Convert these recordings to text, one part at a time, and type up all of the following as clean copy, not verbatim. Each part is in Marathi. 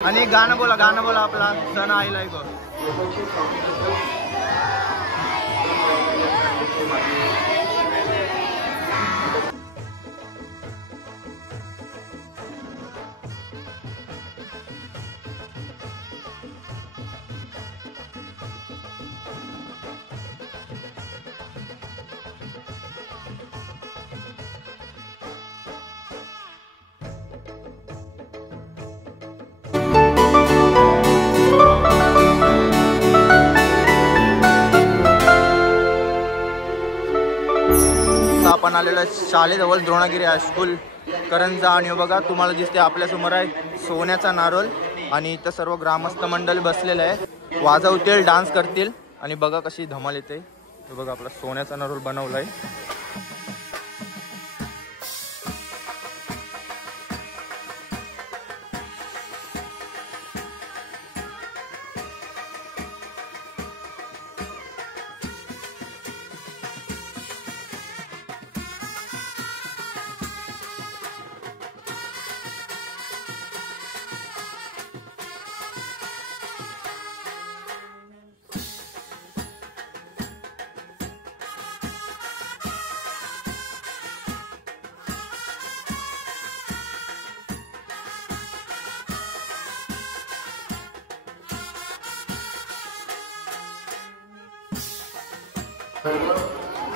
आणि गाणं बोला आपला सण आईला गो. आपण आलेलो शाळेजवळ द्रोणागिरी हायस्कूल करंजा. आणि बघा तुम्हाला दिसते आपल्या समोर आहे सोन्याचा नारळ आणि इथं सर्व ग्रामस्थ मंडळ बसलेलं आहे, वाजवतील डान्स करतील आणि बघा कशी धमाल येते. बघा आपला सोन्याचा नारळ बनवलाय.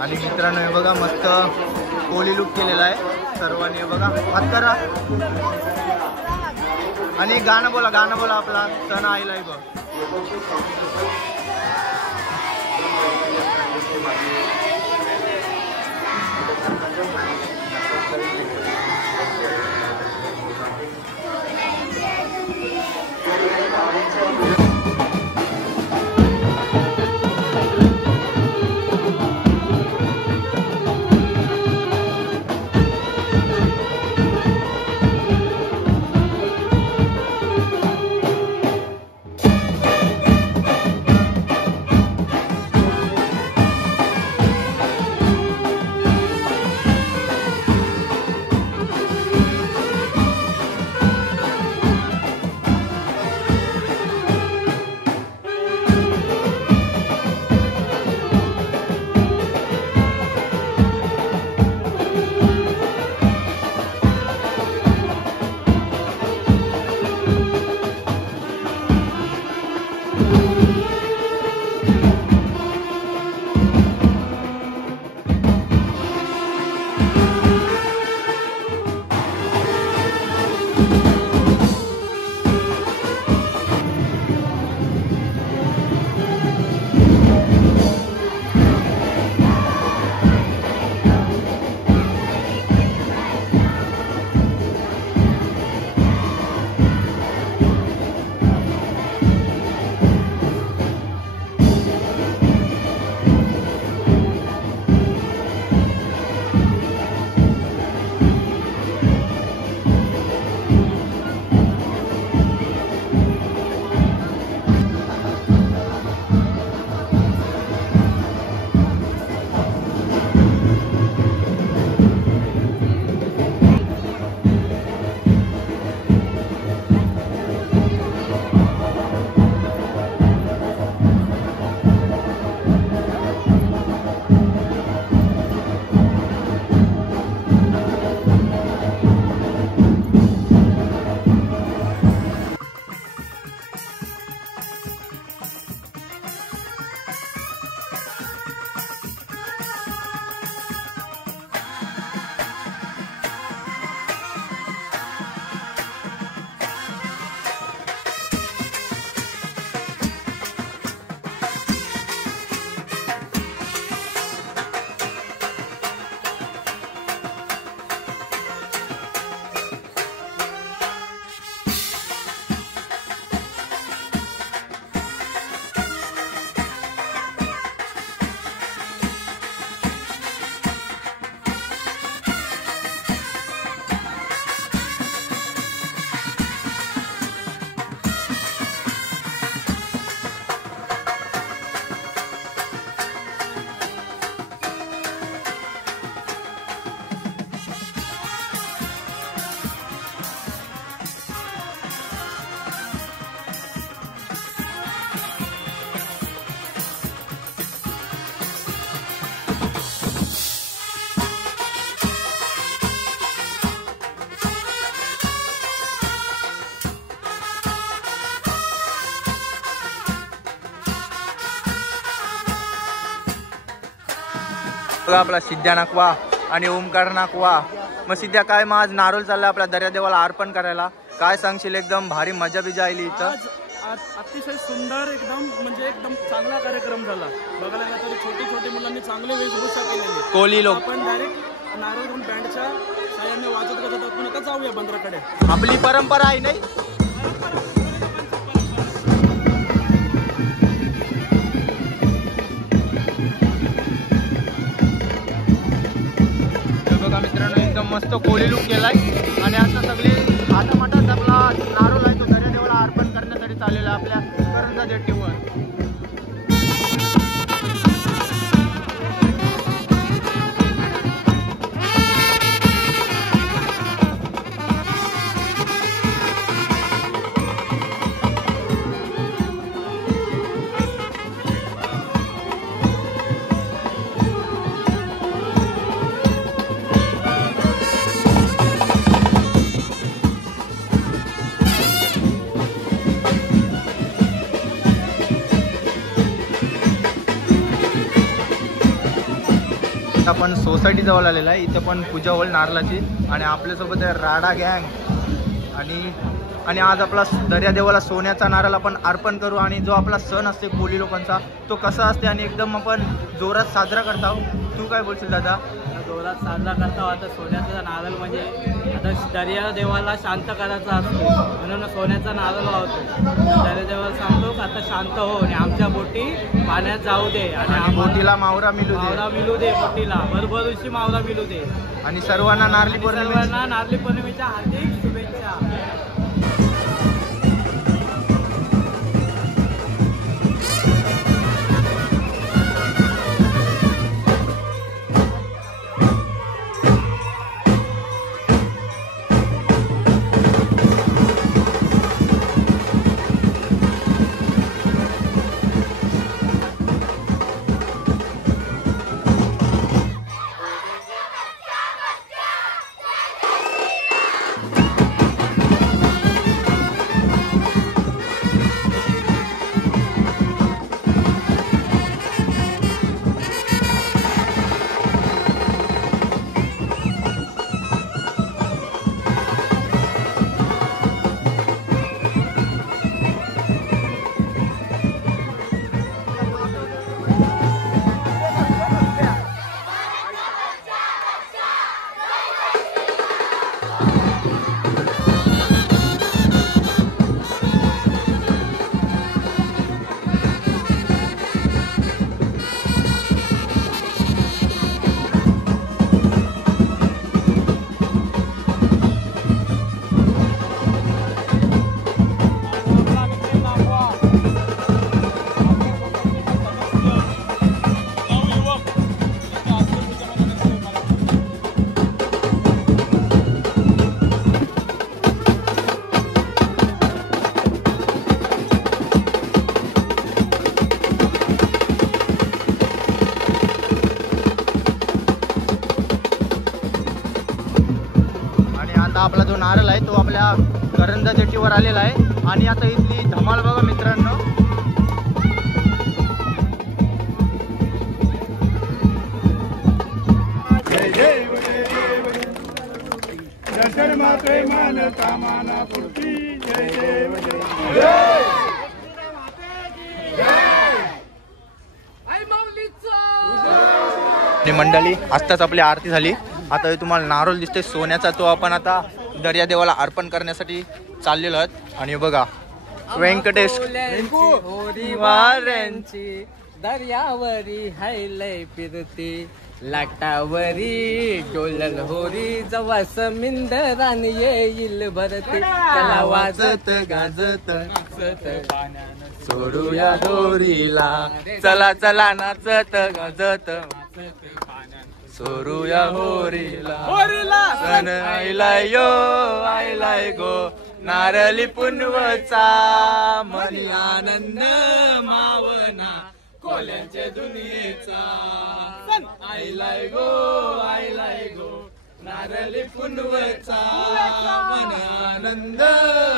आणि मित्रांनो हे बघा मस्त कोली लुक केलेला आहे सर्वांनी. बघा हात करा आणि गाणं बोला आपला सण आईला गो. बघा आपला सिद्ध्या नाकवा आणि ओमकार नाकवा. मग सिद्ध्या काय मग आज नारोल चालला आपल्या दर्यादेवाला अर्पण करायला, काय सांगशील? एकदम भारी मजा बिजा आली इथं. अतिशय सुंदर एकदम म्हणजे एकदम चांगला कार्यक्रम झाला. बघायला गेला तरी छोटी छोटी मुलांनी चांगले वेशभूषा केलेली. कोली लोक आपण डायरेक्ट नारळ बँडच्या साह्याने वाजत गाजत आपण आता जाऊया बंदराकडे. आपली परंपरा आहे नाही. बघा मित्रांनो एकदम मस्त कोळी लुक केलाय आणि आता सगळे हातामाटात आपला नारोल आहे तो दर्यादेवाला अर्पण करण्यासाठी चाललेला आपल्या करंजा जेटीवर. आपण सोसायटी जवळ आलेला आहे. इथं पण पूजा होईल नारळाची आणि आपल्यासोबत आहे राडा गँग आणि आज आपला दर्यादेवाला सोन्याचा नारळ आपण अर्पण करू. आणि जो आपला सण असते कोळी लोकांचा तो कसा असते आणि एकदम आपण जोरात साजरा करतो. तू काय बोलशील दादा? जोरात साजरा करतो. आता सोन्याचा नारळ म्हणजे आता दर्यादेवाला शांत करायचा असतो म्हणून सोन्याचा नारळ लावतो. दर्यादेवाला सांगतो आता शांत हो आणि आमच्या बोटी पाण्यात जाऊ दे आणि बोटीला मावरा मिळू दे बोटीला भरभरूशी मावरा मिळू दे. आणि सर्वांना नारळी पौर्णिमेच्या हार्दिक शुभेच्छा. आपला जो नारळ आहे तो आपल्या करंजा जेटीवर आलेला आहे. आणि आता इथली धमाल बघा मित्रांनो. मंडळी आत्ताच आपली आरती झाली. आता तुम्हाला नारोल दिसते सोन्याचा तो आपण आता दर्यादेवाला अर्पण करण्यासाठी चाललेलो आहोत. आणि बघा व्यंकटेश वाऱ्यांची दर्यावरी हायलय फिरते लाटावरी डोलन होरी जवा समिंदरान येईल भरते चला वाजत गाजत सोडूया दोरीला चला चला नाचत गाजत सोडूया होरीला सण आयलाय यो आयलाय गो नारळी पुनवचा मनी आनंद मावना कोल्यांच्या दुनियेचा आयलाय गो नारळी पुनवचा मन आनंद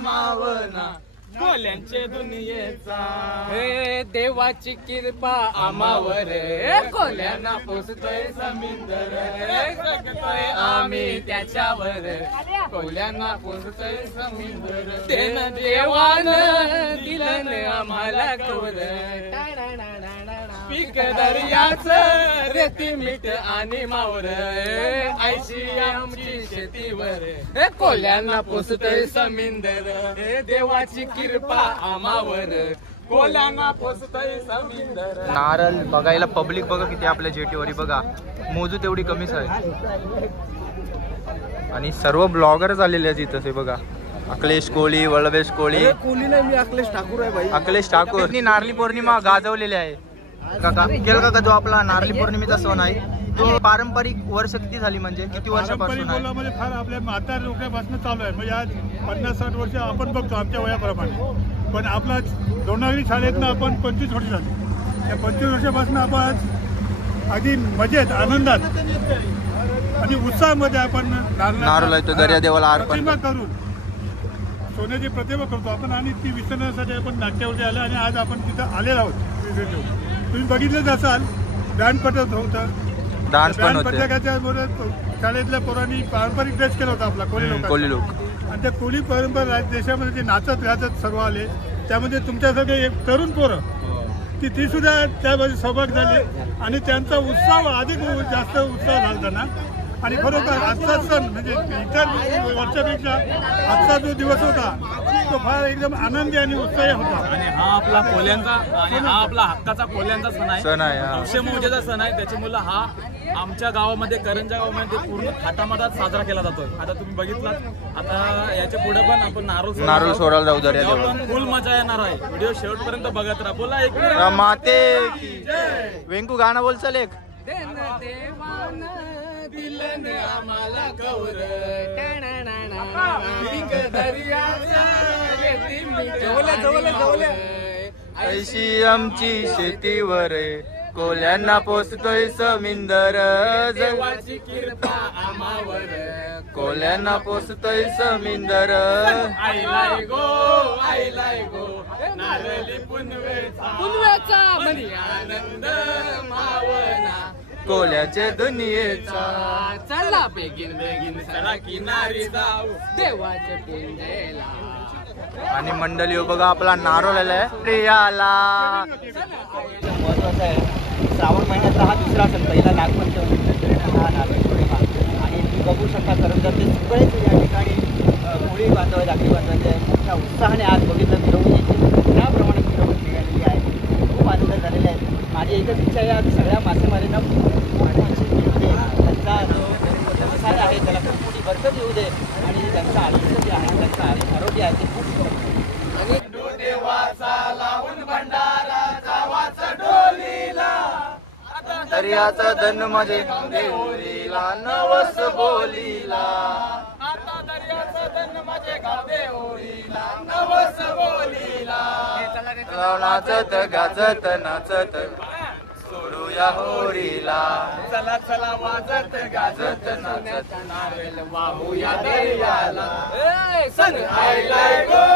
मावना कोल्यांचे दुनियेचा हे देवाची कृपा आम्हावर कोल्यांना पोचतोय समुंदर जगतोय आम्ही त्याच्यावर कोल्यांना पोचतोय समुंदर देवान दिलं आम्हाला कवर पीक दर्याच रेती मीठ आणि मावर आयशी आमची शेतीवर कोल्यांना पोचतोय समुंदर देवाची कृपा आम्हावर कोल्यांना पोचतोय समुंदर. नारळ बघायला पब्लिक बघा किती आपल्या जेटीवरी बघा, मोजू तेवढी कमीच आहे. आणि सर्व ब्लॉगर आलेले आहेत इथं ते बघा. अखिलेश कोळी, वळवेश कोळी. कोली नाही, मी अखिलेश ठाकूर आहे भाई. अखिलेश ठाकूर नारळी पौर्णिमा गाजवलेली आहे काका. केलं काका जो आपला नारळी पौर्णिमेचा सण आहे तो पारंपरिक वर्ष किती झाली, म्हणजे किती वर्षापासून आहे? म्हणजे फार आपल्या म्हाताऱ्या लोकांपासून चालू आहे. म्हणजे आज 50-60 वर्ष आपण बघतो आमच्या वयाप्रमाणे, पण आपला दोनागरी शाळेतनं आपण 25 वर्ष झाली. त्या 25 वर्षापासून आपण आज अगदी मजेत, आनंदात आणि उत्साहामध्ये आपण नारळ आहे तो दर्यादेवाला अर्पण प्रतिमा करून सोन्याची प्रतिमा करतो आपण, आणि ती विसर्जनासाठी आपण नाट्यावरती आलं आणि आज आपण तिथं आलेलो आहोत. तुम्ही बघितलंच असाल बँड पथक होतं, डान्स पण होते. पथकाच्या शाळेतल्या पोरांनी पारंपरिक ड्रेस केला होता आपला कोळी लोक, आणि त्या कोळी परंपरा देशामध्ये जे नाचत गाचत सर्व आले, त्यामध्ये तुमच्यासारखे एक तरुण पोरं ती सुद्धा त्यामध्ये सहभाग झाली आणि त्यांचा उत्साह अधिक जास्त उत्साह झाला त्यांना. आणि खरोखर आजचा सण म्हणजे इतर वर्षापेक्षा आजचा जो दिवस होता तो फार एकदम आनंदी आणि उत्साही होता. आणि हा आपला कोल्यांचा आणि हा आपला हक्काचा कोल्यांचा सण आहे. नवशे मौजेचा सण आहे. त्याच्यामुळे हा आमच्या गावामध्ये, करंजा गावामध्ये पूर्ण थाटामाटात साजरा केला जातोय. आता तुम्ही बघितलात, आता याच्या पुढे पण आपण नारळ सोडायला जाऊ दर्यादेवाला. पण फुल मजा येणार आहे. व्हिडिओ शेवटपर्यंत बघत राहा. बोला एक माते वेंकू गाणं बोल चल एक. दिलन आम्हाला कवर ऐशी आमची शेतीवर कोल्यांना पोचतोय समुंदर देवाची कृपा आम्हावर कोल्यांना पोचतोय समुंदर. आईलाय गो नारळी पुनवेचा मनी आनंद मावना कोल्याचे दुनियेचा. चला बेगीन चला किनारी जाऊ देवाच्या पिंडेला. आणि मंडळी हो बघा आपला नारळ आलाय प्रियाला. महत्त्वाचा आहे. श्रावण महिन्याचा हा दुसरा सण, पहिला नागपंचमी, हा नारळी पौर्णिमा. आणि तुम्ही बघू शकता करंजाचे सगळेच या ठिकाणी होळी बांधव, राखी बांधवायचे मोठ्या उत्साहाने आज बघितलं मिरवणुकीची त्याप्रमाणे मिरवणूक निघालेली आहे. खूप आनंद झालेला आहे. माझी एकच इच्छा आहे आज सगळ्या मासेमारींना त्यांचा जो व्यवसाय आहे त्याला खूप मोठी बरकत येऊ दे आणि त्यांचं आयुष्य जे आहे, त्यांचं आरोग्य आहे ते खूप दर्याचा धन माझे देवरीला नवस बोलीला. आता दर्याचा धन माझे गावदे होळीला नवस बोलीला. नाचत गाजत नाचत सोडूया होळीला. चला चला वाजत गाजत नाचत नारळ वाहूया दर्याला. सण आयलाय गो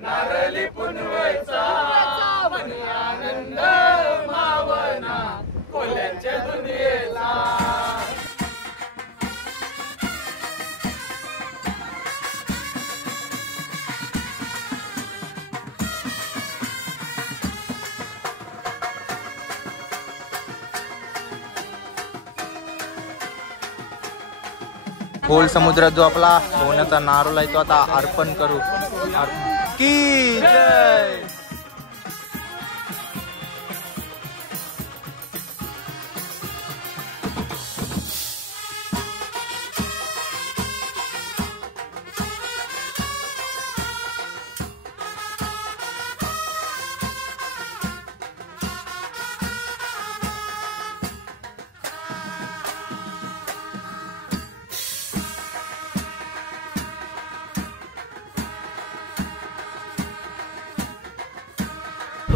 नारळी पुनवेचा मन आनंद मावना कोल्यांच्या दुनियेचा. खोल समुद्रात जो आपला सोन्याचा नारळ आहे तो आता अर्पण करू. की जय.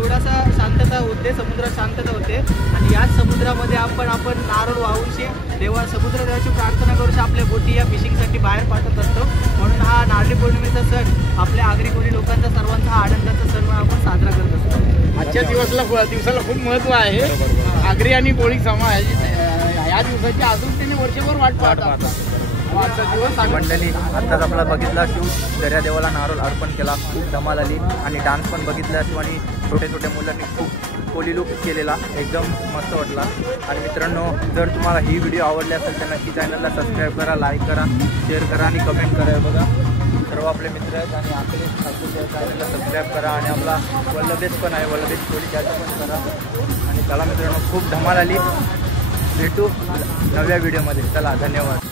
थोडासा शांतता होते, समुद्रात शांतता होते आणि याच समुद्रामध्ये आपण नारळ वाहूनशी समुद्र देवाची प्रार्थना करूशी आपल्या बोटी या फिशिंगसाठी बाहेर पाठवत असतो. म्हणून हा नारळी पौर्णिमेचा सण आपल्या आगरी कोळी लोकांचा सर्वांचा हा आनंदाचा सण म्हणून आपण साजरा करत असतो. आजच्या दिवसाला खूप महत्त्व आहे. आगरी आणि कोळी समाज या दिवसाची अजून वर्षभर वाट पाहतात. मंडळी आत्ताच आपला बघितला शिव दर्यादेवाला नारळ अर्पण केला, खूप धमाल आली आणि डान्स पण बघितला शिव आणि छोटे छोटे मुलांनी खूप कोली लुक केलेला, एकदम मस्त वाटला. आणि मित्रांनो, जर तुम्हाला ही व्हिडिओ आवडली असेल तर नक्की चॅनलला सबस्क्राईब करा, लाईक करा, शेअर करा आणि कमेंट करा. बघा सर्व आपले मित्र आहेत आणि आपले चॅनलला सबस्क्राईब करा आणि आपला वल्लभेश पण आहे, वल्लभेश कोळी त्याचं पण करा. आणि चला मित्रांनो, खूप धमाल आली. भेटू नव्या व्हिडिओमध्ये. चला, धन्यवाद.